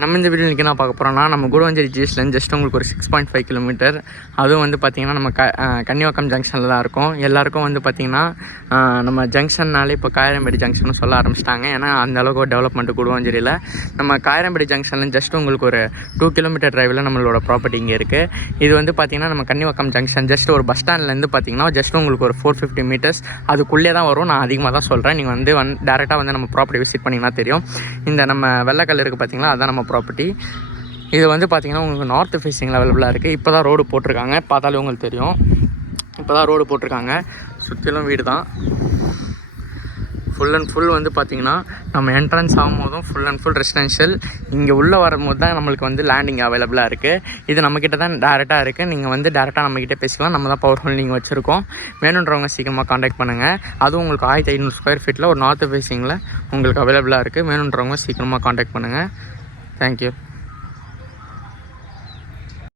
நம்ம இந்த வீடியோ இன்றைக்கி என்ன பார்க்க போகிறோம்னா, நம்ம கூடுவாஞ்சேரி ஜிஎஸ்லேருந்து ஜஸ்ட் உங்களுக்கு ஒரு 6.5 கிலோமீட்டர். அதுவும் வந்து பார்த்திங்கன்னா நம்ம கன்னிவாக்கம் ஜங்ஷனில் தான் இருக்கும். எல்லாருக்கும் வந்து பார்த்திங்கன்னா நம்ம ஜங்ஷன்னாலே இப்போ காயரம்பேடி ஜங்ஷன் சொல்ல ஆரம்பிச்சிட்டாங்க. ஏன்னா அந்தளவுக்கு ஒரு டெவலப்மெண்ட்டு கூடுவாஞ்சேரியில். நம்ம காயரம்பேடி ஜங்ஷன்லேருந்து ஜஸ்ட் உங்களுக்கு ஒரு 2 கிலோமீட்டர் டிரைவில் நம்மளோட ப்ராப்பர்ட்டி இங்கே இருக்குது. இது வந்து பார்த்திங்கன்னா நம்ம கன்னிவாக்கம் ஜங்ஷன் ஜஸ்ட் ஒரு பஸ் ஸ்டாண்ட்லேருந்து பார்த்திங்கன்னா ஜஸ்ட் உங்களுக்கு ஒரு 450 மீட்டர்ஸ் அதுக்குள்ளே தான் வரும். நான் அதிகமாக தான் சொல்கிறேன். நீங்கள் வந்து டேரெக்டாக வந்து நம்ம ப்ராப்பர்ட்டி விசிட் பண்ணிங்கன்னா தெரியும். இந்த நம்ம வெள்ளைக்கல் இருக்குது பார்த்திங்களா, அதுதான் நம்ம ப்ராப்பர்ட்டி. இது வந்து பார்த்திங்கன்னா உங்களுக்கு நார்த் ஃபேஸிங்கில் அவைலபிளாக இருக்குது. இப்போ தான் ரோடு போட்டிருக்காங்க, பார்த்தாலே உங்களுக்கு தெரியும். இப்போ தான் ரோடு போட்டிருக்காங்க. சுற்றிலும் வீடு தான். ஃபுல் அண்ட் ஃபுல் வந்து பார்த்திங்கன்னா நம்ம என்ட்ரன்ஸ் ஆகும்போதும் ஃபுல் அண்ட் ஃபுல் ரெசிடென்ஷியல். இங்கே உள்ளே வரும்போது தான் நம்மளுக்கு வந்து லேண்டிங் அவைலபிளாக இருக்குது. இது நம்மக்கிட்ட தான் டேரெக்டாக இருக்குது. நீங்கள் வந்து டேரெக்டாக நம்மக்கிட்ட பேசிக்கலாம். நம்ம தான் பவர் ஹோல்டிங் வச்சுருக்கோம். வேணுன்றவங்க சீக்கிரமாக காண்டாக்ட் பண்ணுங்கள். அதுவும் உங்களுக்கு 1500 ஸ்கொயர் ஃபீட்டில் ஒரு நார்த் ஃபேஸிங்கில் உங்களுக்கு அவைலபிளாக இருக்குது. வேணுன்றவங்க சீக்கிரமாக காண்டாக்ட் பண்ணுங்கள். தேங்க்யூ.